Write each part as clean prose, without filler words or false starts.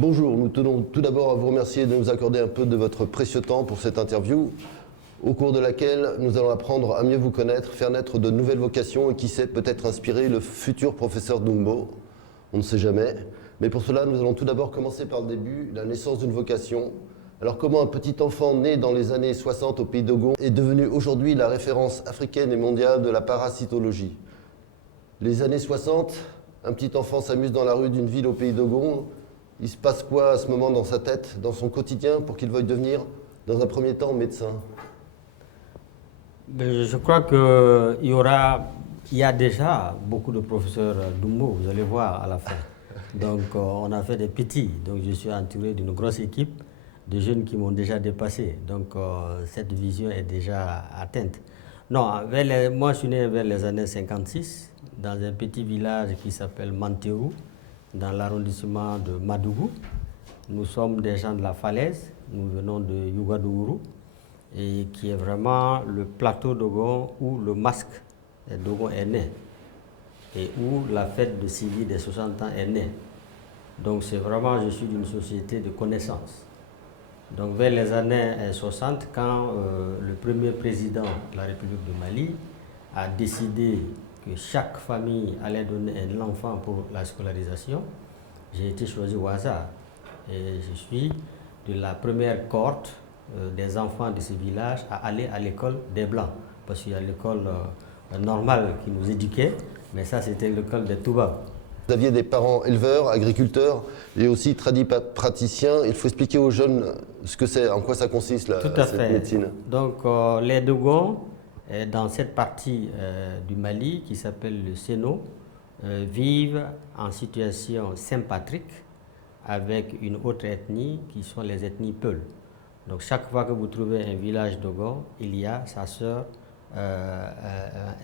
Bonjour, nous tenons tout d'abord à vous remercier de nous accorder un peu de votre précieux temps pour cette interview, au cours de laquelle nous allons apprendre à mieux vous connaître, faire naître de nouvelles vocations et qui sait peut-être inspirer le futur professeur Dumbo. On ne sait jamais. Mais pour cela, nous allons tout d'abord commencer par le début, la naissance d'une vocation. Alors comment un petit enfant né dans les années 60 au pays d'Ogon est devenu aujourd'hui la référence africaine et mondiale de la parasitologie? Les années 60, un petit enfant s'amuse dans la rue d'une ville au pays d'Ogon. Il se passe quoi à ce moment dans sa tête, dans son quotidien, pour qu'il veuille devenir, dans un premier temps, médecin? Je crois il y a déjà beaucoup de professeurs Dumbo, vous allez voir à la fin. Donc on a fait des petits, donc je suis entouré d'une grosse équipe de jeunes qui m'ont déjà dépassé. Donc cette vision est déjà atteinte. Non, moi je suis né vers les années 56 dans un petit village qui s'appelle Manteru, dans l'arrondissement de Madougou. Nous sommes des gens de la falaise, nous venons de Yougadougou, et qui est vraiment le plateau d'Ogon où le masque d'Ogon est né et où la fête de Sylvie des 60 ans est née. Donc c'est vraiment, je suis d'une société de connaissances. Donc vers les années 60, quand le premier président de la République du Mali a décidé que chaque famille allait donner un enfant pour la scolarisation, j'ai été choisi au hasard. Et je suis de la première cohorte des enfants de ce village à aller à l'école des Blancs. Parce qu'il y a l'école normale qui nous éduquait, mais ça c'était l'école des Toubabs. Vous aviez des parents éleveurs, agriculteurs et aussi praticiens. Il faut expliquer aux jeunes ce que c'est, en quoi ça consiste, cette médecine. Donc les Dogons, dans cette partie du Mali qui s'appelle le Séno, vivent en situation sympatrique avec une autre ethnie qui sont les ethnies Peul. Donc chaque fois que vous trouvez un village Dogon, il y a sa sœur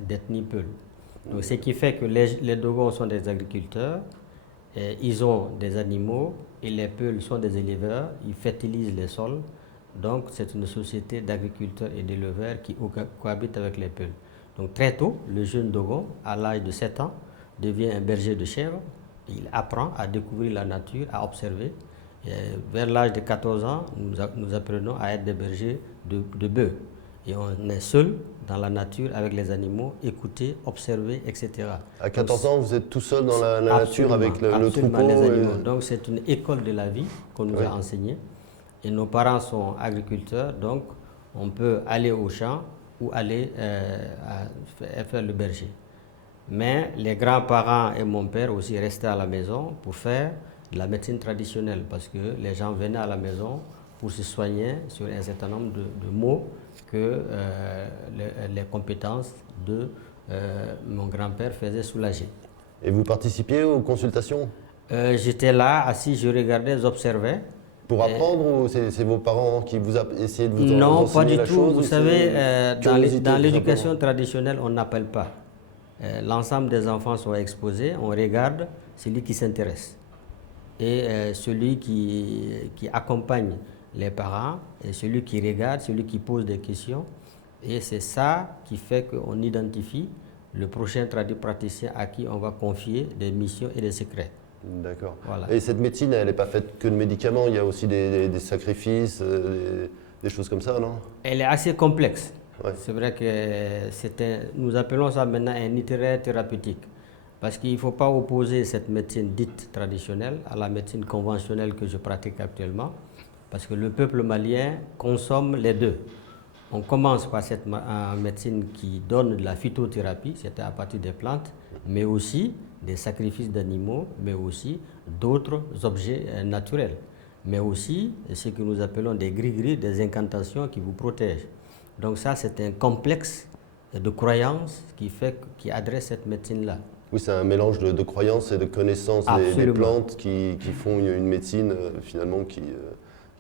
d'ethnie Peul. Donc ce qui fait que les Dogons sont des agriculteurs, ils ont des animaux et les Peuls sont des éleveurs, ils fertilisent les sols. Donc c'est une société d'agriculteurs et d'éleveurs qui cohabitent avec les Peuls. Donc très tôt, le jeune Dogon, à l'âge de 7 ans, devient un berger de chèvres. Il apprend à découvrir la nature, à observer. Et vers l'âge de 14 ans, nous apprenons à être des bergers de bœufs. Et on est seul dans la nature avec les animaux, écouter, observer, etc. À 14 ans, vous êtes tout seul dans la nature avec le troupeau les animaux. Donc c'est une école de la vie qu'on nous a enseignée. Et nos parents sont agriculteurs, donc on peut aller au champ ou aller faire le berger. Mais les grands-parents et mon père aussi restaient à la maison pour faire de la médecine traditionnelle parce que les gens venaient à la maison pour se soigner sur un certain nombre de maux que les compétences de mon grand-père faisaient soulager. Et vous participiez aux consultations? J'étais là, assis, je regardais, j'observais. Pour apprendre ou c'est vos parents qui vous essayaient de vous enseigner Non, pas du la tout. chose? Vous savez, dans l'éducation traditionnelle, on n'appelle pas. L'ensemble des enfants sont exposés, on regarde celui qui s'intéresse. Et celui qui accompagne les parents, et celui qui regarde, celui qui pose des questions. Et c'est ça qui fait qu'on identifie le prochain praticien à qui on va confier des missions et des secrets. D'accord. Voilà. Et cette médecine, elle n'est pas faite que de médicaments, il y a aussi des sacrifices, des choses comme ça, non? Elle est assez complexe. Ouais. C'est vrai que nous appelons ça maintenant un itinéraire thérapeutique. Parce qu'il ne faut pas opposer cette médecine dite traditionnelle à la médecine conventionnelle que je pratique actuellement. Parce que le peuple malien consomme les deux. On commence par cette médecine qui donne de la phytothérapie, c'est à partir des plantes, mais aussi des sacrifices d'animaux, mais aussi d'autres objets naturels. Mais aussi ce que nous appelons des gris-gris, des incantations qui vous protègent. Donc ça, c'est un complexe de croyances qui adresse cette médecine-là. Oui, c'est un mélange de croyances et de connaissances des plantes qui font une médecine finalement qui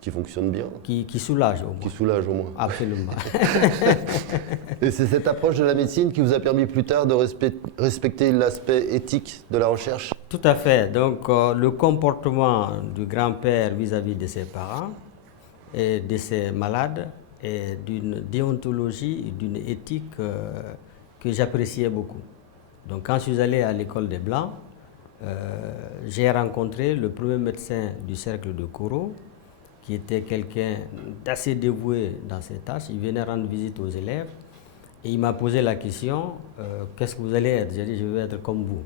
fonctionne bien. Qui soulage au moins. Qui soulage au moins. Absolument. Et c'est cette approche de la médecine qui vous a permis plus tard de respecter l'aspect éthique de la recherche? Tout à fait. Donc le comportement du grand-père vis-à-vis de ses parents et de ses malades est d'une déontologie, d'une éthique que j'appréciais beaucoup. Donc quand je suis allé à l'école des Blancs, j'ai rencontré le premier médecin du cercle de Koro, qui était quelqu'un d'assez dévoué dans ses tâches. Il venait rendre visite aux élèves et il m'a posé la question, qu'est-ce que vous allez être? J'ai dit, je veux être comme vous.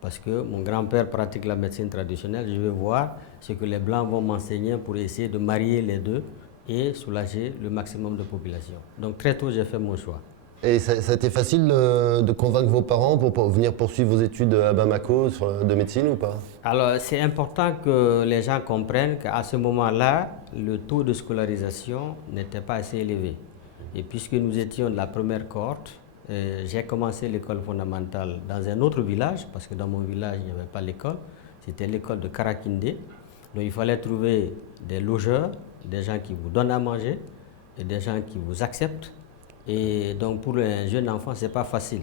Parce que mon grand-père pratique la médecine traditionnelle, je vais voir ce que les Blancs vont m'enseigner pour essayer de marier les deux et soulager le maximum de population. Donc très tôt, j'ai fait mon choix. Et ça a été facile de convaincre vos parents pour venir poursuivre vos études à Bamako de médecine ou pas? Alors c'est important que les gens comprennent qu'à ce moment-là, le taux de scolarisation n'était pas assez élevé. Et puisque nous étions de la première cohorte, j'ai commencé l'école fondamentale dans un autre village, parce que dans mon village, il n'y avait pas l'école. C'était l'école de Karakinde. Donc il fallait trouver des logeurs, des gens qui vous donnent à manger et des gens qui vous acceptent. Et donc pour un jeune enfant, ce n'est pas facile.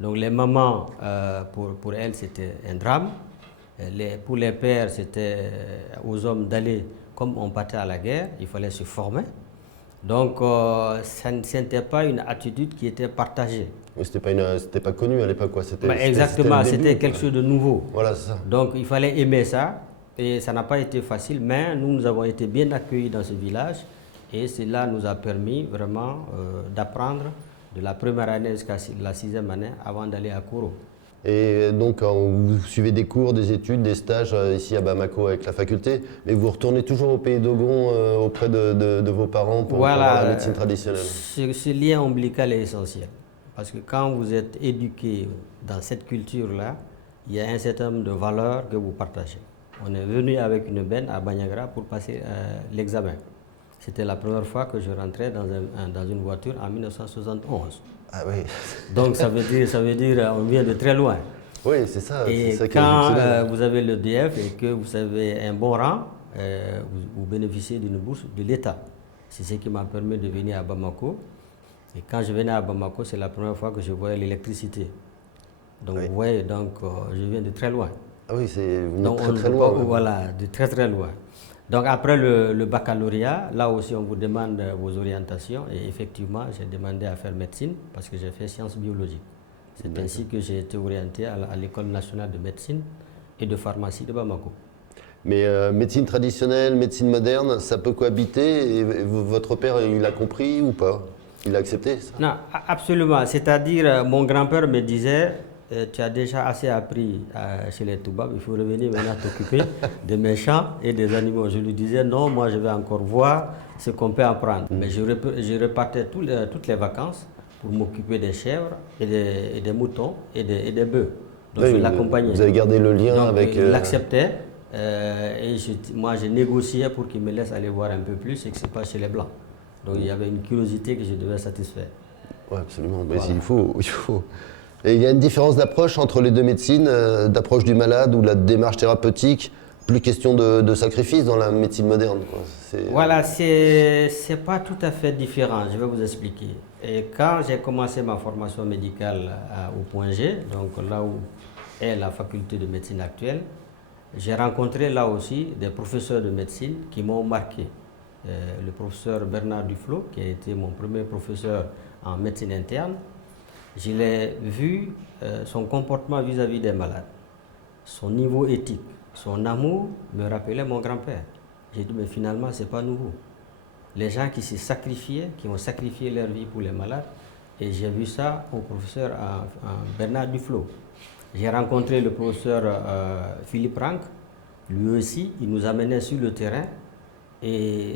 Donc les mamans, pour elles, c'était un drame. Pour les pères, c'était aux hommes d'aller, comme on partait à la guerre, il fallait se former. Donc ce n'était pas une attitude qui était partagée. Oui, c'était pas connu à l'époque, quoi. Exactement, c'était quelque chose de nouveau. Voilà, c'est ça. Donc il fallait aimer ça. Et ça n'a pas été facile, mais nous avons été bien accueillis dans ce village. Et cela nous a permis vraiment d'apprendre de la première année jusqu'à la 6e année avant d'aller à Koro. Et donc vous suivez des cours, des études, des stages ici à Bamako avec la faculté, mais vous retournez toujours au pays d'Ogon auprès de vos parents pour la médecine traditionnelle. Ce lien ombilical est essentiel. Parce que quand vous êtes éduqué dans cette culture-là, il y a un certain nombre de valeurs que vous partagez. On est venu avec une benne à Banyagra pour passer l'examen. C'était la première fois que je rentrais dans une voiture en 1971. Ah oui. Donc ça veut dire on vient de très loin. Oui, c'est ça. Et ça quand vous avez le DF et que vous avez un bon rang, vous bénéficiez d'une bourse de l'État. C'est ce qui m'a permis de venir à Bamako. Et quand je venais à Bamako, c'est la première fois que je voyais l'électricité. Donc oui. Vous voyez, je viens de très loin. Ah oui, vous venez très loin. Voilà, de très très loin. Donc après le baccalauréat, là aussi on vous demande vos orientations et effectivement j'ai demandé à faire médecine parce que j'ai fait sciences biologiques. C'est ainsi que j'ai été orienté à l'école nationale de médecine et de pharmacie de Bamako. Mais médecine traditionnelle, médecine moderne, ça peut cohabiter et votre père il a compris ou pas? Il a accepté ça? Non, absolument. C'est-à-dire mon grand-père me disait tu as déjà assez appris chez les Toubabs, il faut revenir maintenant t'occuper des méchants et des animaux. Je lui disais non, moi je vais encore voir ce qu'on peut apprendre. Mais je repartais toutes les vacances pour m'occuper des chèvres et des moutons et des bœufs. Donc oui, je l'accompagnais. Vous avez gardé le lien. Donc, avec... Il l'acceptait et moi je négociais pour qu'il me laisse aller voir un peu plus ce qui se passe chez les Blancs. Donc il y avait une curiosité que je devais satisfaire. Oui, absolument. Mais voilà. Il faut. Et il y a une différence d'approche entre les deux médecines, d'approche du malade ou la démarche thérapeutique, plus question de sacrifice dans la médecine moderne, quoi. Voilà, c'est pas tout à fait différent, je vais vous expliquer. Et quand j'ai commencé ma formation médicale au Point G, donc là où est la faculté de médecine actuelle, j'ai rencontré là aussi des professeurs de médecine qui m'ont marqué. Le professeur Bernard Duflo, qui a été mon premier professeur en médecine interne, je l'ai vu, son comportement vis-à-vis des malades, son niveau éthique, son amour me rappelait mon grand-père. J'ai dit, mais finalement, ce n'est pas nouveau. Les gens qui se sacrifiaient, qui ont sacrifié leur vie pour les malades, et j'ai vu ça au professeur Bernard Duflo. J'ai rencontré le professeur Philippe Rank, lui aussi, il nous amenait sur le terrain, et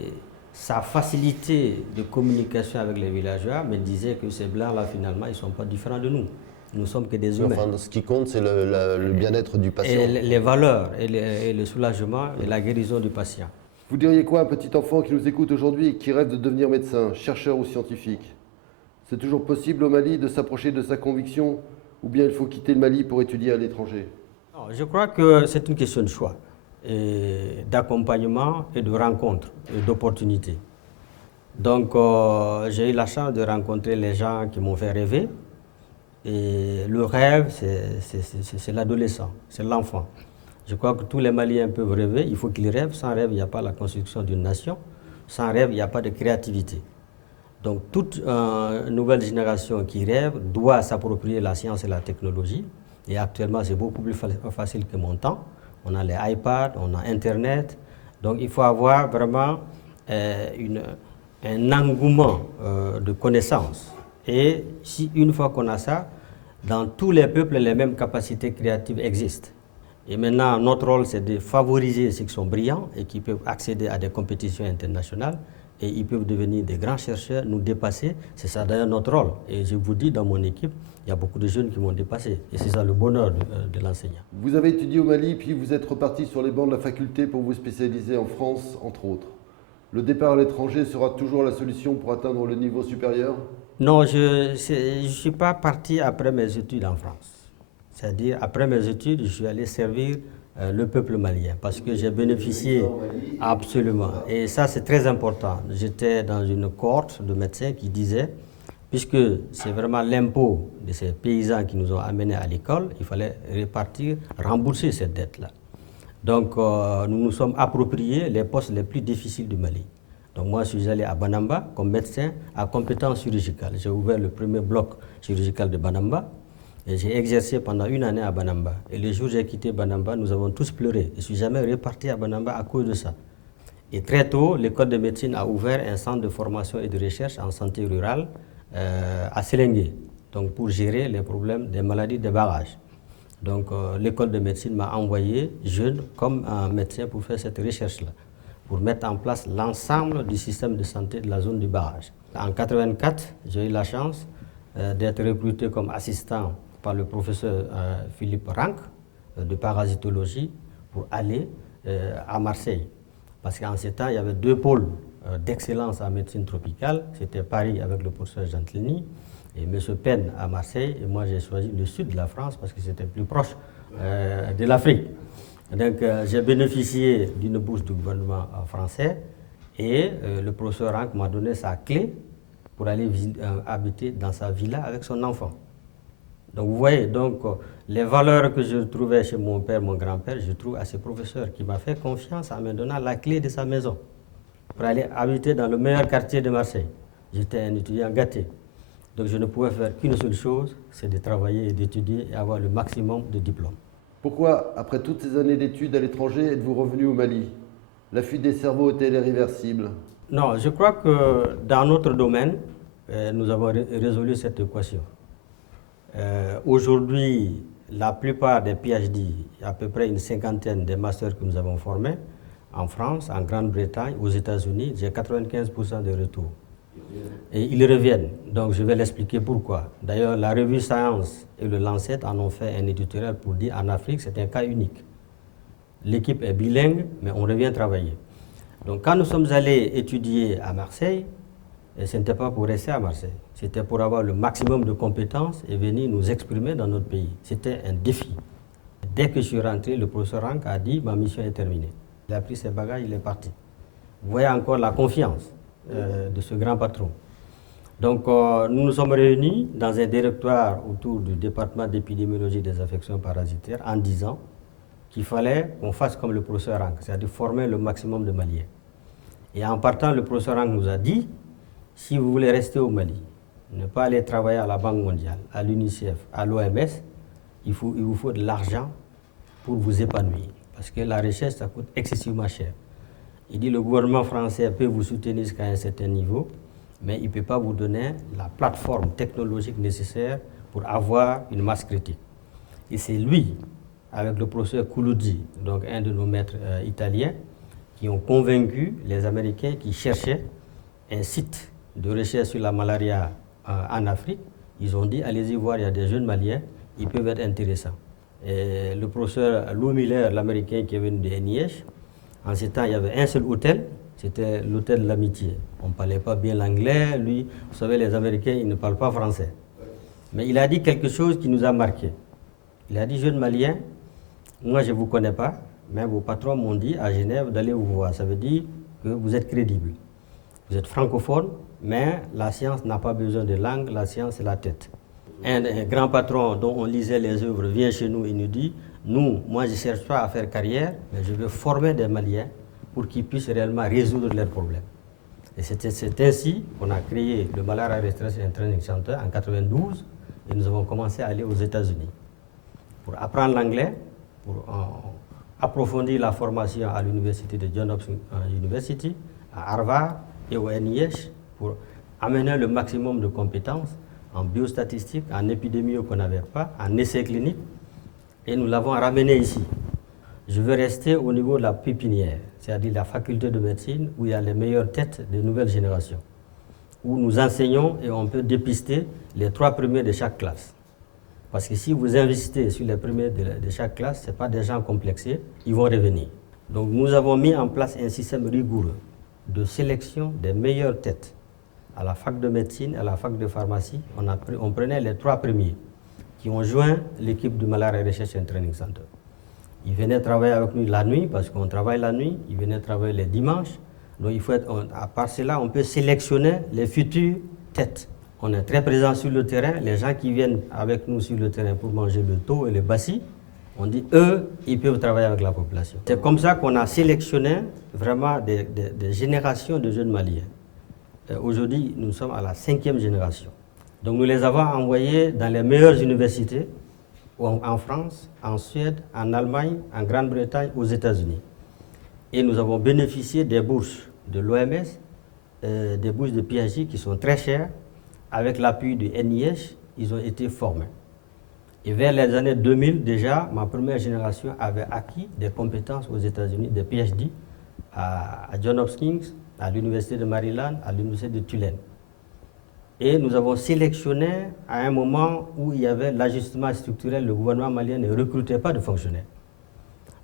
sa facilité de communication avec les villageois me disait que ces blancs-là, finalement, ils ne sont pas différents de nous. Nous ne sommes que des humains. Enfin, ce qui compte, c'est le bien-être du patient. Et les valeurs, et le soulagement et la guérison du patient. Vous diriez quoi à un petit enfant qui nous écoute aujourd'hui et qui rêve de devenir médecin, chercheur ou scientifique? C'est toujours possible au Mali de s'approcher de sa conviction ou bien il faut quitter le Mali pour étudier à l'étranger? Je crois que c'est une question de choix, d'accompagnement et de rencontre et d'opportunité. Donc j'ai eu la chance de rencontrer les gens qui m'ont fait rêver. Et le rêve, c'est l'adolescent, c'est l'enfant. Je crois que tous les Maliens peuvent rêver, il faut qu'ils rêvent. Sans rêve, il n'y a pas la construction d'une nation. Sans rêve, il n'y a pas de créativité. Donc toute nouvelle génération qui rêve doit s'approprier la science et la technologie Et actuellement, c'est beaucoup plus facile que mon temps. On a les iPads, on a Internet. Donc, il faut avoir vraiment un engouement de connaissances. Et si une fois qu'on a ça, dans tous les peuples, les mêmes capacités créatives existent. Et maintenant, notre rôle, c'est de favoriser ceux qui sont brillants et qui peuvent accéder à des compétitions internationales et ils peuvent devenir des grands chercheurs, nous dépasser. C'est ça d'ailleurs notre rôle. Et je vous dis, dans mon équipe, il y a beaucoup de jeunes qui m'ont dépassé. Et c'est ça le bonheur de l'enseignant. Vous avez étudié au Mali, puis vous êtes reparti sur les bancs de la faculté pour vous spécialiser en France, entre autres. Le départ à l'étranger sera toujours la solution pour atteindre le niveau supérieur? Non, je ne suis pas parti après mes études en France. C'est-à-dire, après mes études, je suis allé servir le peuple malien parce que j'ai bénéficié absolument. Et ça, c'est très important. J'étais dans une cohorte de médecins qui disaient, puisque c'est vraiment l'impôt de ces paysans qui nous ont amenés à l'école, il fallait répartir, rembourser cette dette-là. Donc, nous nous sommes appropriés les postes les plus difficiles du Mali. Donc moi, je suis allé à Banamba comme médecin à compétence chirurgicale. J'ai ouvert le premier bloc chirurgical de Banamba et j'ai exercé pendant 1 année à Banamba. Et le jour où j'ai quitté Banamba, nous avons tous pleuré. Je ne suis jamais reparti à Banamba à cause de ça. Et très tôt, l'école de médecine a ouvert un centre de formation et de recherche en santé rurale à Sélengué, donc pour gérer les problèmes des maladies des barrages. Donc l'école de médecine m'a envoyé jeune comme un médecin pour faire cette recherche-là, pour mettre en place l'ensemble du système de santé de la zone du barrage. En 1984, j'ai eu la chance d'être recruté comme assistant par le professeur Philippe Rank de parasitologie pour aller à Marseille. Parce qu'en ce temps, il y avait 2 pôles d'excellence en médecine tropicale. C'était Paris avec le professeur Gentilini et M. Penn à Marseille. Et moi, j'ai choisi le sud de la France parce que c'était plus proche de l'Afrique. Donc, j'ai bénéficié d'une bourse du gouvernement français et le professeur Rank m'a donné sa clé pour aller habiter dans sa villa avec son enfant. Donc, vous voyez, les valeurs que je trouvais chez mon père, mon grand-père, je trouve à ce professeur qui m'a fait confiance en me donnant la clé de sa maison pour aller habiter dans le meilleur quartier de Marseille. J'étais un étudiant gâté. Donc, je ne pouvais faire qu'une seule chose, c'est de travailler et d'étudier et avoir le maximum de diplômes. Pourquoi, après toutes ces années d'études à l'étranger, êtes-vous revenu au Mali? La fuite des cerveaux est-elle irréversible? Non, je crois que dans notre domaine, nous avons résolu cette équation. Aujourd'hui, la plupart des PhD, à peu près une 50aine des masters que nous avons formés, en France, en Grande-Bretagne, aux États-Unis, j'ai 95% de retours. Et ils reviennent. Donc je vais l'expliquer pourquoi. D'ailleurs, la revue Science et le Lancet en ont fait un éditorial pour dire en Afrique, c'est un cas unique. L'équipe est bilingue, mais on revient travailler. Donc quand nous sommes allés étudier à Marseille, ce n'était pas pour rester à Marseille. C'était pour avoir le maximum de compétences et venir nous exprimer dans notre pays. C'était un défi. Dès que je suis rentré, le professeur Rank a dit « ma mission est terminée ». Il a pris ses bagages, il est parti. Vous voyez encore la confiance de ce grand patron. Donc nous nous sommes réunis dans un directoire autour du département d'épidémiologie des affections parasitaires en disant qu'il fallait qu'on fasse comme le professeur Rank, c'est-à-dire former le maximum de Maliens. Et en partant, le professeur Rank nous a dit, si vous voulez rester au Mali, ne pas aller travailler à la Banque mondiale, à l'UNICEF, à l'OMS, il vous faut de l'argent pour vous épanouir. Parce que la recherche, ça coûte excessivement cher. Il dit, le gouvernement français peut vous soutenir jusqu'à un certain niveau, mais il ne peut pas vous donner la plateforme technologique nécessaire pour avoir une masse critique. Et c'est lui, avec le professeur Kouloudji, donc un de nos maîtres italiens, qui ont convaincu les Américains qui cherchaient un site de recherche sur la malaria en Afrique. Ils ont dit, allez-y voir, il y a des jeunes Maliens, ils peuvent être intéressants. Et le professeur Lou Miller, l'Américain qui est venu de NIH, en ce temps, il y avait un seul hôtel, c'était l'hôtel de l'amitié. On ne parlait pas bien l'anglais, lui, vous savez, les Américains, ils ne parlent pas français. Mais il a dit quelque chose qui nous a marqué. Il a dit, jeunes Maliens, moi je ne vous connais pas, mais vos patrons m'ont dit à Genève d'aller vous voir. Ça veut dire que vous êtes crédible. Vous êtes francophone, mais la science n'a pas besoin de langue, la science c'est la tête. Un grand patron dont on lisait les œuvres vient chez nous et nous dit, moi je ne cherche pas à faire carrière, mais je veux former des Maliens pour qu'ils puissent réellement résoudre leurs problèmes. Et c'est ainsi qu'on a créé le Malaria Research and Training Center en 1992 et nous avons commencé à aller aux États-Unis. pour apprendre l'anglais, pour approfondir la formation à l'université de Johns Hopkins University, à Harvard et au NIH, pour amener le maximum de compétences en biostatistique, en épidémie qu'on n'avait pas, en essais cliniques, et nous l'avons ramené ici. Je veux rester au niveau de la pépinière, c'est-à-dire la faculté de médecine où il y a les meilleures têtes des nouvelles générations, où nous enseignons et on peut dépister les 3 premiers de chaque classe. Parce que si vous investissez sur les premiers de chaque classe, ce n'est pas des gens complexés, ils vont revenir. Donc nous avons mis en place un système rigoureux de sélection des meilleures têtes. À la fac de médecine, à la fac de pharmacie, on prenait les 3 premiers qui ont joint l'équipe du Malaria Research and Training Center. Ils venaient travailler avec nous la nuit, parce qu'on travaille la nuit, ils venaient travailler les dimanches. Donc à part cela, on peut sélectionner les futures têtes. On est très présent sur le terrain, les gens qui viennent avec nous sur le terrain pour manger le taux et le bassi, on dit eux, ils peuvent travailler avec la population. C'est comme ça qu'on a sélectionné vraiment des générations de jeunes Maliens. Aujourd'hui, nous sommes à la 5e génération. Donc nous les avons envoyés dans les meilleures universités, en France, en Suède, en Allemagne, en Grande-Bretagne, aux États-Unis. Et nous avons bénéficié des bourses de l'OMS, des bourses de PhD qui sont très chères. Avec l'appui du NIH, ils ont été formés. Et vers les années 2000, déjà, ma première génération avait acquis des compétences aux États-Unis, des PhD, à Johns Hopkins, à l'Université de Maryland, à l'Université de Tulane. Et nous avons sélectionné à un moment où il y avait l'ajustement structurel, le gouvernement malien ne recrutait pas de fonctionnaires.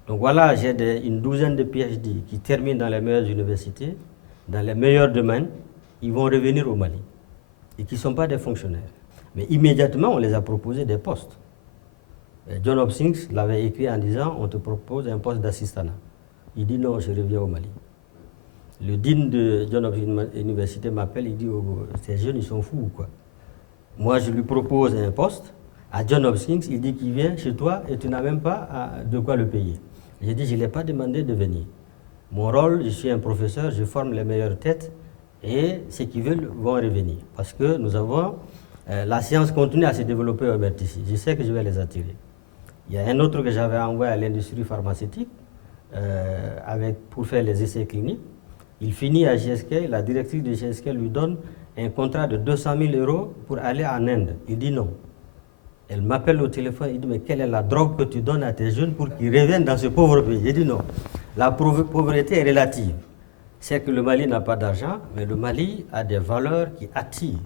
Donc voilà, j'ai une douzaine de PhD qui terminent dans les meilleures universités, dans les meilleurs domaines, ils vont revenir au Mali. Et qui ne sont pas des fonctionnaires. Mais immédiatement, on les a proposé des postes. Johns Hopkins l'avait écrit en disant, on te propose un poste d'assistanat. Il dit non, je reviens au Mali. Le dean de Johns Hopkins University m'appelle, il dit, oh, ces jeunes, ils sont fous ou quoi? Moi, je lui propose un poste. À Johns Hopkins, il dit qu'il vient chez toi et tu n'as même pas de quoi le payer. J'ai dit, je ne l'ai pas demandé de venir. Mon rôle, je suis un professeur, je forme les meilleures têtes et ceux qui veulent vont revenir. Parce que nous avons, la science continue à se développer au MRTC. Je sais que je vais les attirer. Il y a un autre que j'avais envoyé à l'industrie pharmaceutique pour faire les essais cliniques. Il finit à GSK, la directrice de GSK lui donne un contrat de 200 000 € pour aller en Inde. Il dit non. Elle m'appelle au téléphone, il dit, mais quelle est la drogue que tu donnes à tes jeunes pour qu'ils reviennent dans ce pauvre pays? J'ai dit non. La pauvreté est relative. C'est que le Mali n'a pas d'argent, mais le Mali a des valeurs qui attirent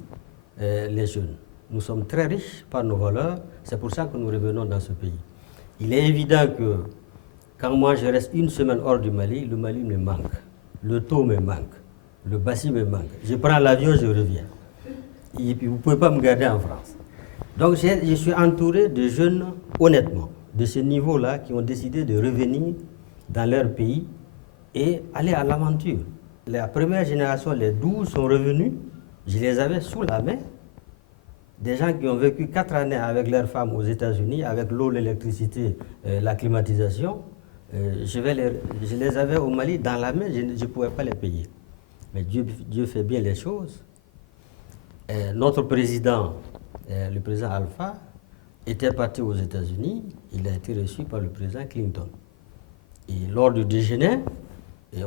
les jeunes. Nous sommes très riches par nos valeurs, c'est pour ça que nous revenons dans ce pays. Il est évident que quand moi je reste une semaine hors du Mali, le Mali me manque, le taux me manque, le bassi me manque. Je prends l'avion, je reviens. Et puis vous ne pouvez pas me garder en France. Donc je suis entouré de jeunes, honnêtement, de ce niveau-là, qui ont décidé de revenir dans leur pays et aller à l'aventure. La première génération, les 12 sont revenus, je les avais sous la main. Des gens qui ont vécu 4 années avec leurs femmes aux États-Unis, avec l'eau, l'électricité, la climatisation. Je les avais au Mali dans la main, je ne pouvais pas les payer. Mais Dieu fait bien les choses. Notre président, le président Alpha, était parti aux États-Unis, il a été reçu par le président Clinton. Et lors du déjeuner,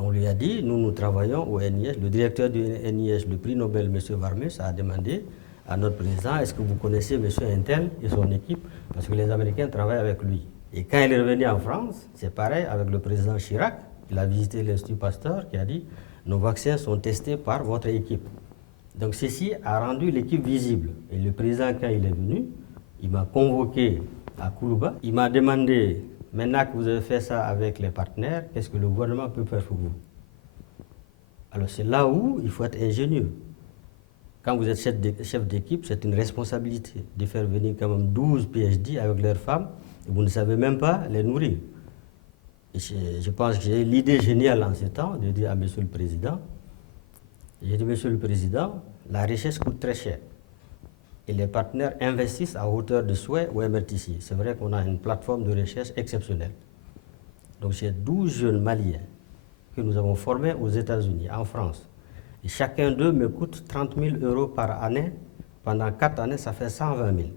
on lui a dit, nous travaillons au NIH, le directeur du NIH, le prix Nobel, M. Varmus, a demandé à notre président, est-ce que vous connaissez M. Intel et son équipe? Parce que les Américains travaillent avec lui. Et quand il est revenu en France, c'est pareil avec le président Chirac, il a visité l'Institut Pasteur qui a dit, nos vaccins sont testés par votre équipe. Donc ceci a rendu l'équipe visible. Et le président, quand il est venu, il m'a convoqué à Kourouba, il m'a demandé, maintenant que vous avez fait ça avec les partenaires, qu'est-ce que le gouvernement peut faire pour vous? Alors c'est là où il faut être ingénieux. Quand vous êtes chef d'équipe, c'est une responsabilité de faire venir quand même 12 PhD avec leurs femmes, et vous ne savez même pas les nourrir. Et je pense que j'ai l'idée géniale en ce temps de dire à M. le Président, j'ai dit, Monsieur le Président, la recherche coûte très cher. Et les partenaires investissent à hauteur de souhait au MRTC. C'est vrai qu'on a une plateforme de recherche exceptionnelle. Donc j'ai 12 jeunes Maliens que nous avons formés aux États-Unis, en France. Et chacun d'eux me coûte 30 000 € par année. Pendant 4 années, ça fait 120 000.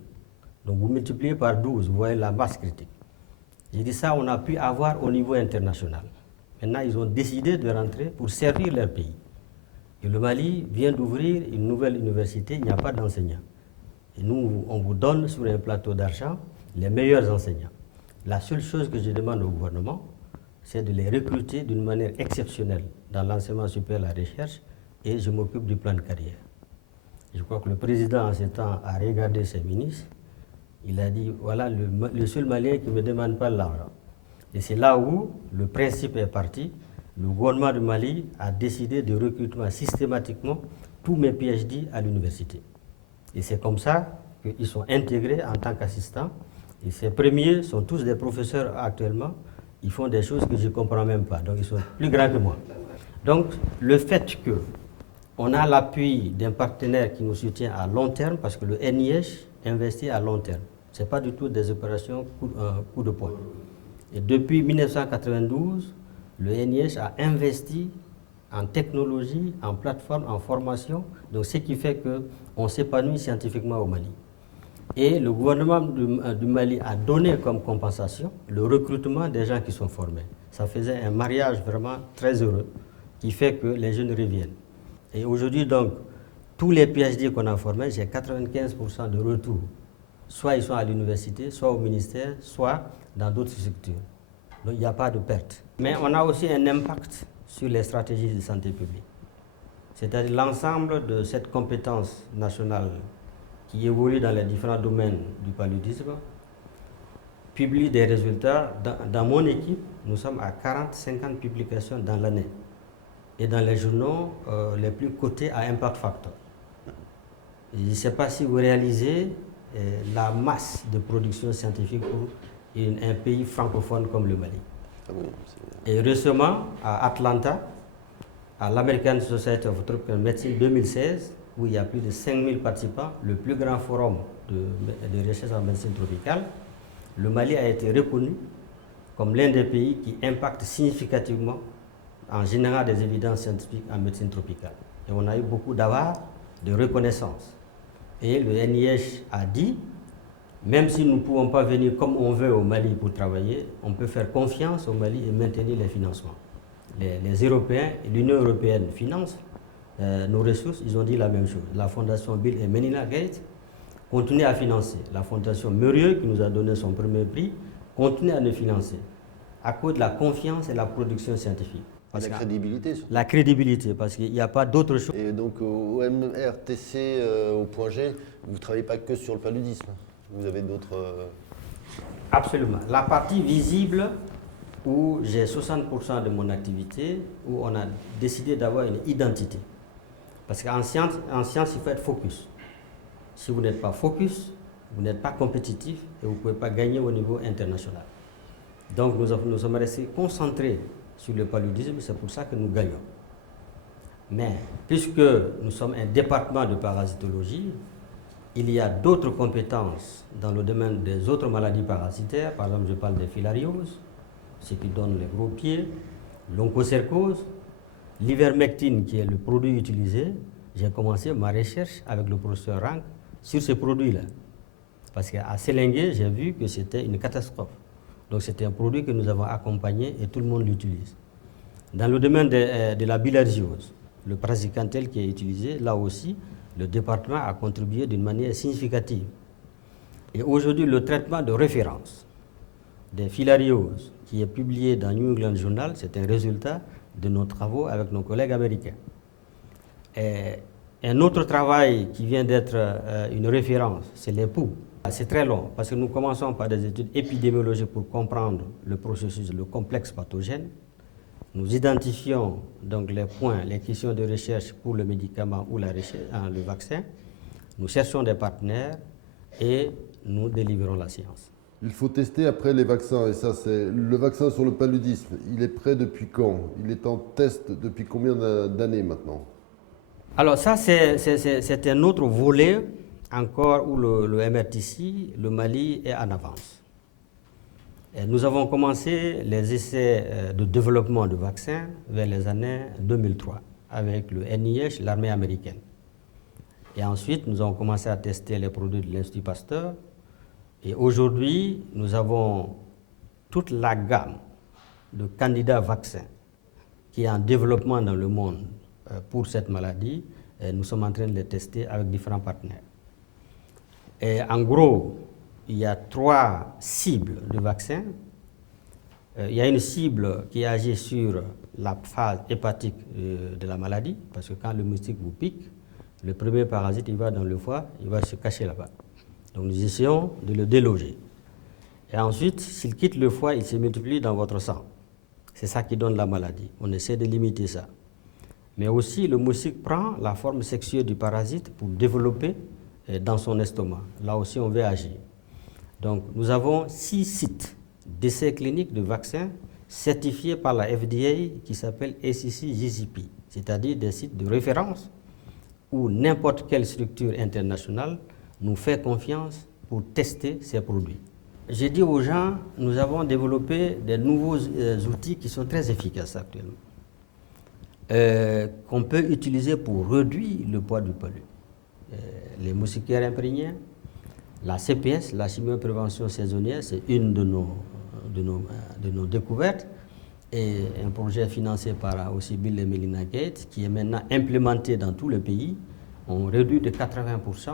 Donc vous multipliez par 12, vous voyez la masse critique. J'ai dit ça, on a pu avoir au niveau international. Maintenant, ils ont décidé de rentrer pour servir leur pays. Et le Mali vient d'ouvrir une nouvelle université, il n'y a pas d'enseignants. Et nous, on vous donne sur un plateau d'argent les meilleurs enseignants. La seule chose que je demande au gouvernement, c'est de les recruter d'une manière exceptionnelle dans l'enseignement supérieur et la recherche, et je m'occupe du plan de carrière. Je crois que le président, en ce temps, a regardé ses ministres. Il a dit, voilà le seul Malien qui ne me demande pas l'argent. Et c'est là où le principe est parti. Le gouvernement du Mali a décidé de recruter systématiquement tous mes PhD à l'université. Et c'est comme ça qu'ils sont intégrés en tant qu'assistants. Et ces premiers sont tous des professeurs actuellement. Ils font des choses que je ne comprends même pas. Donc ils sont plus grands que moi. Donc le fait qu'on a l'appui d'un partenaire qui nous soutient à long terme, parce que le NIH investit à long terme. Ce n'est pas du tout des opérations coup de poing. Et depuis 1992, le NIH a investi en technologie, en plateforme, en formation, donc ce qui fait qu'on s'épanouit scientifiquement au Mali. Et le gouvernement du Mali a donné comme compensation le recrutement des gens qui sont formés. Ça faisait un mariage vraiment très heureux qui fait que les jeunes reviennent. Et aujourd'hui, donc, tous les PhD qu'on a formés, j'ai 95% de retour. Soit ils sont à l'université, soit au ministère, soit dans d'autres structures. Donc il n'y a pas de perte. Mais on a aussi un impact sur les stratégies de santé publique. C'est-à-dire l'ensemble de cette compétence nationale qui évolue dans les différents domaines du paludisme publie des résultats. Dans mon équipe, nous sommes à 40-50 publications dans l'année. Et dans les journaux les plus cotés à impact factor. Et je ne sais pas si vous réalisez la masse de production scientifique pour un pays francophone comme le Mali. Ah oui, et récemment, à Atlanta, à l'American Society of Tropical Medicine 2016, où il y a plus de 5000 participants, le plus grand forum de recherche en médecine tropicale, le Mali a été reconnu comme l'un des pays qui impacte significativement en générant des évidences scientifiques en médecine tropicale. Et on a eu beaucoup d'awards de reconnaissance. Et le NIH a dit, même si nous ne pouvons pas venir comme on veut au Mali pour travailler, on peut faire confiance au Mali et maintenir les financements. Les Européens et l'Union européenne financent nos ressources, ils ont dit la même chose. La fondation Bill et Melinda Gates continue à financer. La fondation Murieux, qui nous a donné son premier prix, continue à nous financer à cause de la confiance et la production scientifique. La crédibilité surtout. La crédibilité, parce qu'il n'y a pas d'autre chose. Et donc au MRTC, au point G, vous ne travaillez pas que sur le paludisme, vous avez d'autres... Absolument. La partie visible, où j'ai 60% de mon activité, où on a décidé d'avoir une identité. Parce qu'en science, il faut être focus. Si vous n'êtes pas focus, vous n'êtes pas compétitif et vous ne pouvez pas gagner au niveau international. Donc nous sommes restés concentrés sur le paludisme, c'est pour ça que nous gagnons. Mais puisque nous sommes un département de parasitologie, il y a d'autres compétences dans le domaine des autres maladies parasitaires. Par exemple, je parle des filarioses, ce qui donne les gros pieds, l'onchocercose, l'ivermectine qui est le produit utilisé. J'ai commencé ma recherche avec le professeur Rank sur ce produit-là. Parce qu'à Sélingué, j'ai vu que c'était une catastrophe. Donc c'était un produit que nous avons accompagné et tout le monde l'utilise. Dans le domaine de la bilharziose, le praziquantel qui est utilisé, là aussi, le département a contribué d'une manière significative. Et aujourd'hui, le traitement de référence des filarioses qui est publié dans New England Journal, c'est un résultat de nos travaux avec nos collègues américains. Et un autre travail qui vient d'être une référence, c'est les poux. C'est très long parce que nous commençons par des études épidémiologiques pour comprendre le processus, le complexe pathogène. Nous identifions donc les points, les questions de recherche pour le médicament ou la recherche, le vaccin. Nous cherchons des partenaires et nous délivrons la science. Il faut tester après les vaccins, et ça c'est le vaccin sur le paludisme. Il est prêt depuis quand? Il est en test depuis combien d'années maintenant? Alors ça c'est un autre volet encore où le MRTC, le Mali est en avance. Et nous avons commencé les essais de développement de vaccins vers les années 2003 avec le NIH, l'armée américaine. Et ensuite, nous avons commencé à tester les produits de l'Institut Pasteur. Et aujourd'hui, nous avons toute la gamme de candidats vaccins qui est en développement dans le monde pour cette maladie. Et nous sommes en train de les tester avec différents partenaires. Et en gros, il y a 3 cibles de vaccins. Il y a une cible qui agit sur la phase hépatique de la maladie, parce que quand le moustique vous pique, le premier parasite, il va dans le foie, il va se cacher là-bas. Donc nous essayons de le déloger. Et ensuite, s'il quitte le foie, il se multiplie dans votre sang. C'est ça qui donne la maladie. On essaie de limiter ça. Mais aussi, le moustique prend la forme sexuelle du parasite pour développer dans son estomac. Là aussi, on veut agir. Donc, nous avons 6 sites d'essais cliniques de vaccins certifiés par la FDA qui s'appelle ACC-GCP, c'est-à-dire des sites de référence où n'importe quelle structure internationale nous fait confiance pour tester ces produits. J'ai dit aux gens, nous avons développé des nouveaux outils qui sont très efficaces actuellement, qu'on peut utiliser pour réduire le poids du palu. Les moustiquaires imprégnés, la CPS, la chimioprévention saisonnière, c'est une de nos découvertes, et un projet financé par aussi Bill et Melinda Gates qui est maintenant implémenté dans tout le pays. On réduit de 80%.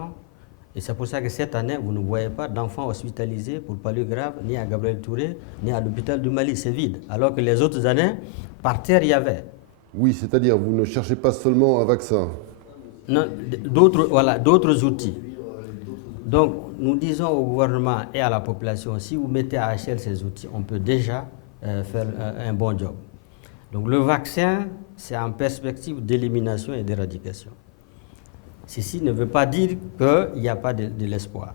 Et c'est pour ça que cette année, vous ne voyez pas d'enfants hospitalisés pour palu grave, ni à Gabriel Touré, ni à l'hôpital du Mali, c'est vide. Alors que les autres années, par terre, il y avait. Oui, c'est-à-dire, vous ne cherchez pas seulement un vaccin. Non, d'autres outils. Donc, nous disons au gouvernement et à la population, si vous mettez à échelle ces outils, on peut déjà faire un bon job. Donc, le vaccin, c'est en perspective d'élimination et d'éradication. Ceci ne veut pas dire qu'il n'y a pas de l'espoir.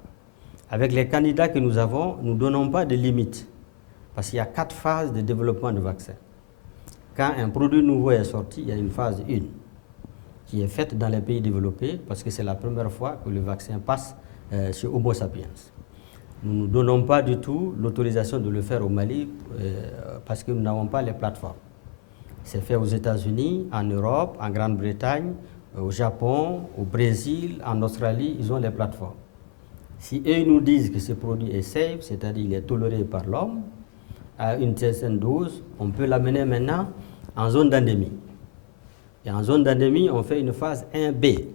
Avec les candidats que nous avons, nous ne donnons pas de limites, parce qu'il y a 4 phases de développement de vaccin. Quand un produit nouveau est sorti, il y a une phase 1 qui est faite dans les pays développés, parce que c'est la première fois que le vaccin passe chez Homo sapiens. Nous ne donnons pas du tout l'autorisation de le faire au Mali, parce que nous n'avons pas les plateformes. C'est fait aux États-Unis, en Europe, en Grande-Bretagne, au Japon, au Brésil, en Australie, ils ont les plateformes. Si eux nous disent que ce produit est safe, c'est-à-dire il est toléré par l'homme, à une certaine dose, on peut l'amener maintenant en zone d'endémie. Et en zone d'endémie, on fait une phase 1B.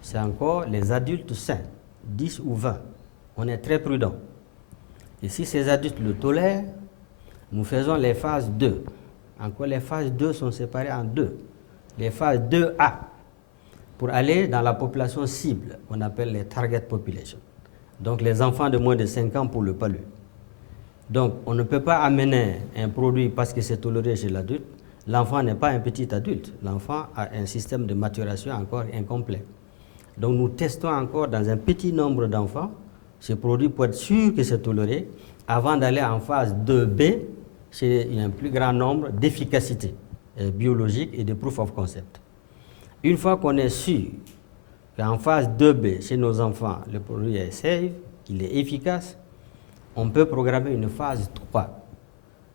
C'est encore les adultes sains, 10 ou 20. On est très prudent. Et si ces adultes le tolèrent, nous faisons les phases 2. Encore les phases 2 sont séparées en 2. Les phases 2A, pour aller dans la population cible, qu'on appelle les target population. Donc les enfants de moins de 5 ans pour le palu. Donc on ne peut pas amener un produit parce que c'est toléré chez l'adulte. L'enfant n'est pas un petit adulte. L'enfant a un système de maturation encore incomplet. Donc nous testons encore dans un petit nombre d'enfants ce produit pour être sûr que c'est toléré avant d'aller en phase 2B chez un plus grand nombre d'efficacité biologique et de proof of concept. Une fois qu'on est sûr qu'en phase 2B chez nos enfants, le produit est safe, qu'il est efficace, on peut programmer une phase 3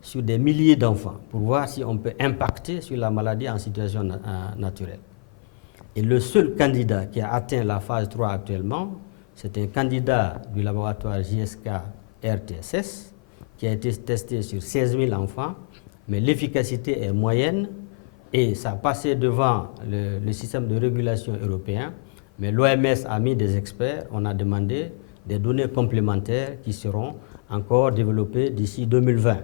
sur des milliers d'enfants pour voir si on peut impacter sur la maladie en situation naturelle. Et le seul candidat qui a atteint la phase 3 actuellement, c'est un candidat du laboratoire JSK RTSS qui a été testé sur 16 000 enfants, mais l'efficacité est moyenne et ça a passé devant le système de régulation européen. Mais l'OMS a mis des experts, on a demandé des données complémentaires qui seront encore développées d'ici 2020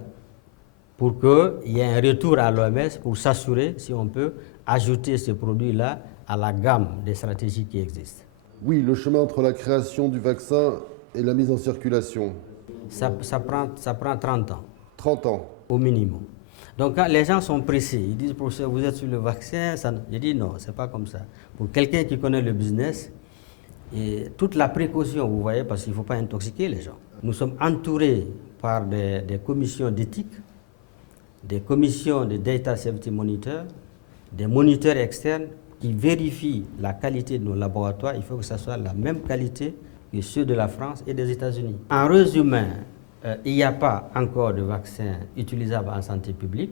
pour qu'il y ait un retour à l'OMS pour s'assurer si on peut ajouter ce produit-là à la gamme des stratégies qui existent. Oui, le chemin entre la création du vaccin et la mise en circulation. Ça prend 30 ans. 30 ans. Au minimum. Donc quand les gens sont pressés, ils disent, professeur, vous êtes sur le vaccin, je dis non, c'est pas comme ça. Pour quelqu'un qui connaît le business, et toute la précaution, vous voyez, parce qu'il ne faut pas intoxiquer les gens. Nous sommes entourés par des commissions d'éthique, des commissions de data safety monitor, des moniteurs externes qui vérifient la qualité de nos laboratoires. Il faut que ça soit la même qualité que ceux de la France et des États-Unis. En résumé, il n'y a pas encore de vaccin utilisable en santé publique,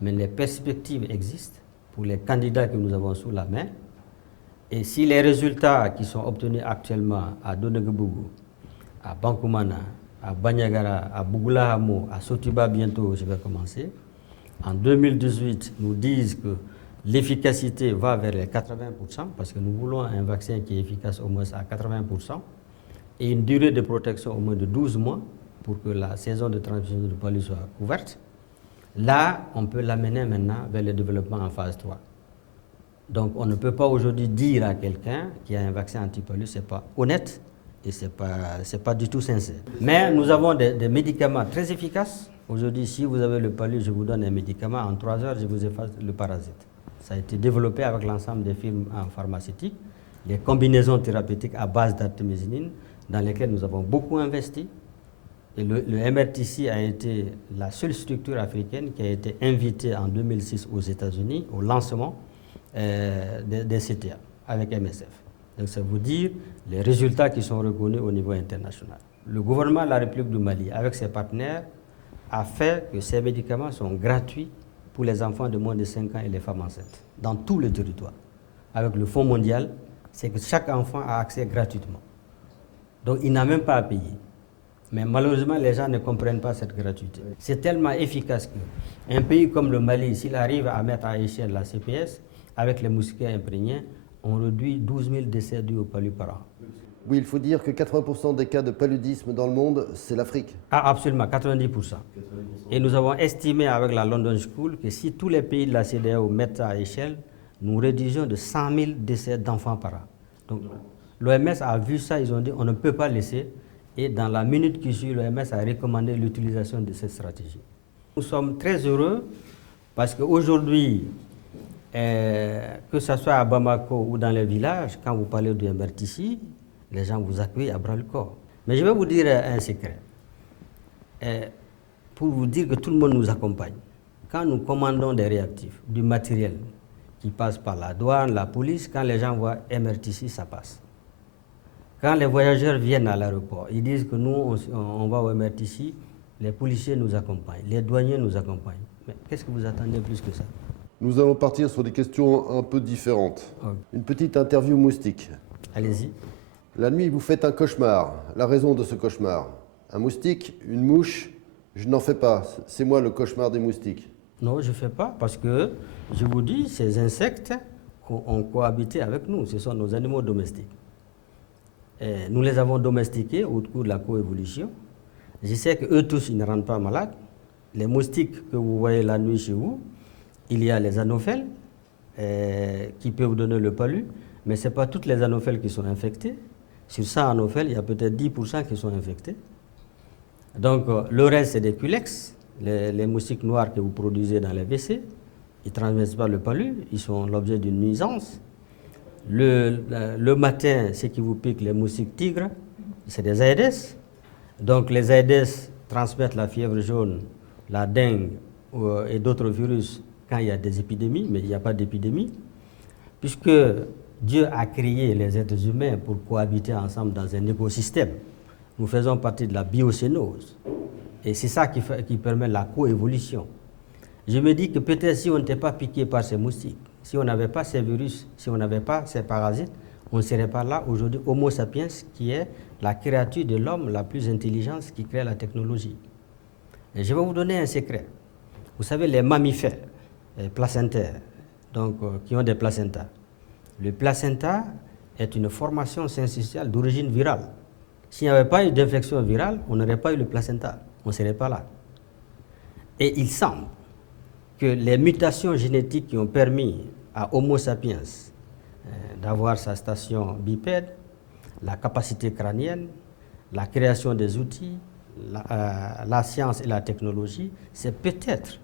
mais les perspectives existent pour les candidats que nous avons sous la main. Et si les résultats qui sont obtenus actuellement à Doneguebougou à Bankoumana, à Banyagara, à Bougoula Hamo, à Sotuba bientôt, je vais commencer. En 2018, nous disent que l'efficacité va vers les 80%, parce que nous voulons un vaccin qui est efficace au moins à 80%, et une durée de protection au moins de 12 mois pour que la saison de transmission du palu soit couverte. Là, on peut l'amener maintenant vers le développement en phase 3. Donc, on ne peut pas aujourd'hui dire à quelqu'un qui a un vaccin anti-palu, ce n'est pas honnête et ce n'est pas du tout sincère. Mais nous avons des médicaments très efficaces. Aujourd'hui, si vous avez le palu, je vous donne un médicament, en 3 heures, je vous efface le parasite. Ça a été développé avec l'ensemble des firmes pharmaceutiques, les combinaisons thérapeutiques à base d'artémisinine, dans lesquelles nous avons beaucoup investi. Et le MRTC a été la seule structure africaine qui a été invitée en 2006 aux États-Unis au lancement des CTA avec MSF. Donc ça veut dire les résultats qui sont reconnus au niveau international. Le gouvernement de la République du Mali, avec ses partenaires, a fait que ces médicaments sont gratuits pour les enfants de moins de 5 ans et les femmes enceintes, dans tout le territoire. Avec le Fonds mondial, c'est que chaque enfant a accès gratuitement. Donc il n'a même pas à payer. Mais malheureusement, les gens ne comprennent pas cette gratuité. C'est tellement efficace qu'un pays comme le Mali, s'il arrive à mettre à échelle la CPS, avec les moustiquaires imprégnés, on réduit 12 000 décès dus au palu par an. Oui, il faut dire que 80% des cas de paludisme dans le monde, c'est l'Afrique. Ah, absolument, 90%. Et nous avons estimé avec la London School que si tous les pays de la CEDEAO mettent à échelle, nous réduisons de 100 000 décès d'enfants par an. Donc, l'OMS a vu ça, ils ont dit on ne peut pas laisser. Et dans la minute qui suit, l'OMS a recommandé l'utilisation de cette stratégie. Nous sommes très heureux parce qu'aujourd'hui, que ce soit à Bamako ou dans les villages, quand vous parlez du MRTC, les gens vous accueillent à bras-le-corps. Mais je vais vous dire un secret. Pour vous dire que tout le monde nous accompagne. Quand nous commandons des réactifs, du matériel qui passe par la douane, la police, quand les gens voient MRTC, ça passe. Quand les voyageurs viennent à l'aéroport, ils disent que nous, on va au MRTC, les policiers nous accompagnent, les douaniers nous accompagnent. Mais qu'est-ce que vous attendez plus que ça? Nous allons partir sur des questions un peu différentes. Okay. Une petite interview moustique. Allez-y. La nuit, vous faites un cauchemar. La raison de ce cauchemar? Un moustique? Une mouche? Je n'en fais pas. C'est moi le cauchemar des moustiques. Non, je ne fais pas parce que, je vous dis, ces insectes ont cohabité avec nous. Ce sont nos animaux domestiques. Et nous les avons domestiqués au cours de la coévolution. Je sais qu'eux tous, ils ne rendent pas malades. Les moustiques que vous voyez la nuit chez vous, il y a les anophèles qui peuvent donner le palu, mais ce n'est pas toutes les anophèles qui sont infectées. Sur 100 anophèles, il y a peut-être 10% qui sont infectés. Donc, le reste, c'est des culex, les moustiques noirs que vous produisez dans les WC. Ils ne transmettent pas le palu, ils sont l'objet d'une nuisance. Le matin, ce qui vous pique, les moustiques tigres, c'est des Aedes. Donc, les Aedes transmettent la fièvre jaune, la dengue et d'autres virus quand il y a des épidémies, mais il n'y a pas d'épidémie, puisque Dieu a créé les êtres humains pour cohabiter ensemble dans un écosystème. Nous faisons partie de la biocénose. Et c'est ça qui permet la coévolution. Je me dis que peut-être si on n'était pas piqué par ces moustiques, si on n'avait pas ces virus, si on n'avait pas ces parasites, on ne serait pas là aujourd'hui, Homo sapiens, qui est la créature de l'homme la plus intelligente qui crée la technologie. Et je vais vous donner un secret. Vous savez, les mammifères placentaires, donc qui ont des placentas. Le placenta est une formation syncytiale d'origine virale. S'il n'y avait pas eu d'infection virale, on n'aurait pas eu le placenta. On ne serait pas là. Et il semble que les mutations génétiques qui ont permis à Homo sapiens d'avoir sa station bipède, la capacité crânienne, la création des outils, la science et la technologie, c'est peut-être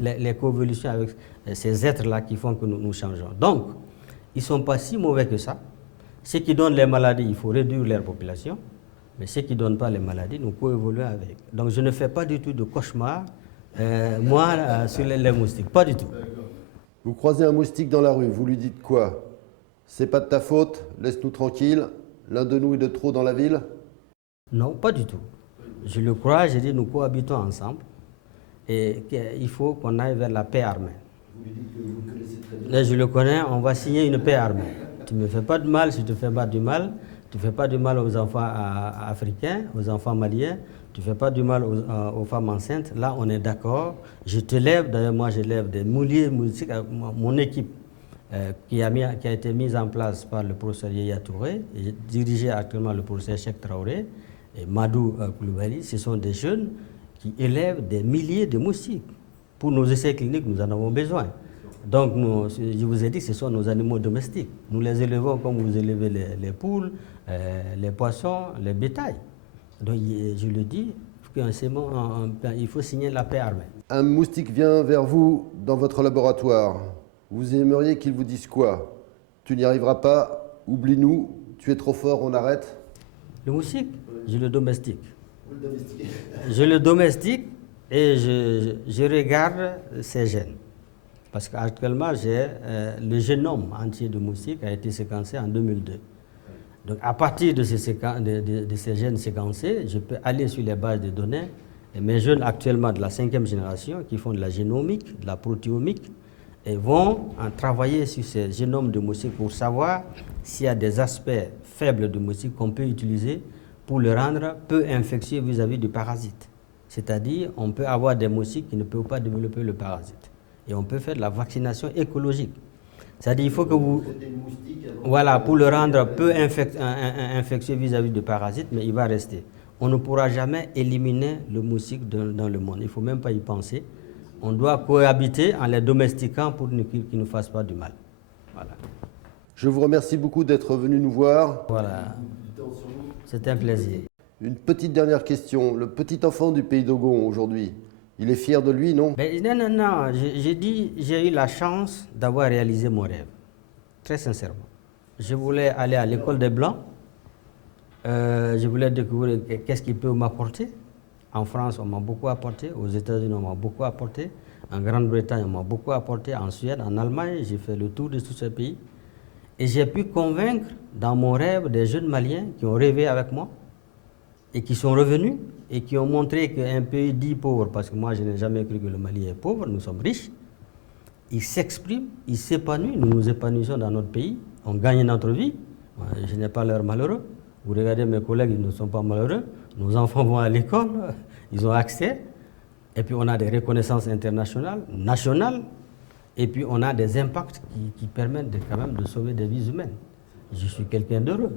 les coévolutions avec ces êtres-là qui font que nous changeons. Donc, ils ne sont pas si mauvais que ça. Ceux qui donnent les maladies, il faut réduire leur population, mais ceux qui ne donnent pas les maladies, nous coévoluons avec. Donc, je ne fais pas du tout de cauchemar, sur les moustiques, pas du tout. Vous croisez un moustique dans la rue, vous lui dites quoi? C'est pas de ta faute, laisse-nous tranquille, l'un de nous est de trop dans la ville? Non, pas du tout. Je le crois, je dis nous cohabitons ensemble et qu'il faut qu'on aille vers la paix armée. Vous lui dites que vous le connaissez très bien. Là, je le connais, on va signer une paix armée. Tu ne me fais pas de mal, si tu ne fais pas du mal, Tu ne fais pas du mal aux enfants africains, aux enfants maliens, tu ne fais pas du mal aux femmes enceintes. Là, on est d'accord. Je te lève, d'ailleurs, moi, je lève des milliers de musiques. Mon équipe qui a été mise en place par le professeur Yaya Touré, et dirigé actuellement le professeur Cheikh Traoré et Madou Koulibaly, ce sont des jeunes qui élèvent des milliers de moustiques. Pour nos essais cliniques, nous en avons besoin. Donc, je vous ai dit que ce sont nos animaux domestiques. Nous les élevons comme vous élevez les poules, les poissons, les bétails. Donc, je le dis, il faut signer la paix armée. Un moustique vient vers vous dans votre laboratoire. Vous aimeriez qu'il vous dise quoi? Tu n'y arriveras pas, oublie-nous, tu es trop fort, on arrête? Le moustique, je le domestique. Vous le domestiquez? Je le domestique et je regarde ses gènes. Parce qu'actuellement, le génome entier de moustique a été séquencé en 2002. Donc, à partir de ces gènes séquencés, je peux aller sur les bases de données. Et mes jeunes actuellement de la 5e génération qui font de la génomique, de la protéomique, et vont travailler sur ces génomes de moustiques pour savoir s'il y a des aspects faibles de moustiques qu'on peut utiliser pour le rendre peu infectieux vis-à-vis du parasite. C'est-à-dire, on peut avoir des moustiques qui ne peuvent pas développer le parasite. Et on peut faire de la vaccination écologique. C'est-à-dire, il faut que vous... Voilà, pour le rendre peu infectieux vis-à-vis du parasite, mais il va rester. On ne pourra jamais éliminer le moustique dans le monde. Il ne faut même pas y penser. On doit cohabiter en les domestiquant pour qu'ils ne fassent pas du mal. Voilà. Je vous remercie beaucoup d'être venu nous voir. Voilà. C'était un plaisir. Une petite dernière question. Le petit enfant du pays d'Ogon aujourd'hui, il est fier de lui, non? Non. J'ai eu la chance d'avoir réalisé mon rêve. Très sincèrement. Je voulais aller à l'école des Blancs. Je voulais découvrir qu'est-ce qu'il peut m'apporter. En France, on m'a beaucoup apporté. Aux États-Unis, on m'a beaucoup apporté. En Grande-Bretagne, on m'a beaucoup apporté. En Suède, en Allemagne, j'ai fait le tour de tous ces pays. Et j'ai pu convaincre dans mon rêve des jeunes Maliens qui ont rêvé avec moi et qui sont revenus et qui ont montré qu'un pays dit pauvre, parce que moi je n'ai jamais cru que le Mali est pauvre, nous sommes riches, ils s'expriment, ils s'épanouissent, nous nous épanouissons dans notre pays, on gagne notre vie. Je n'ai pas l'air malheureux. Vous regardez mes collègues, ils ne sont pas malheureux. Nos enfants vont à l'école, ils ont accès. Et puis on a des reconnaissances internationales, nationales. Et puis on a des impacts qui permettent quand même de sauver des vies humaines. Je suis quelqu'un d'heureux.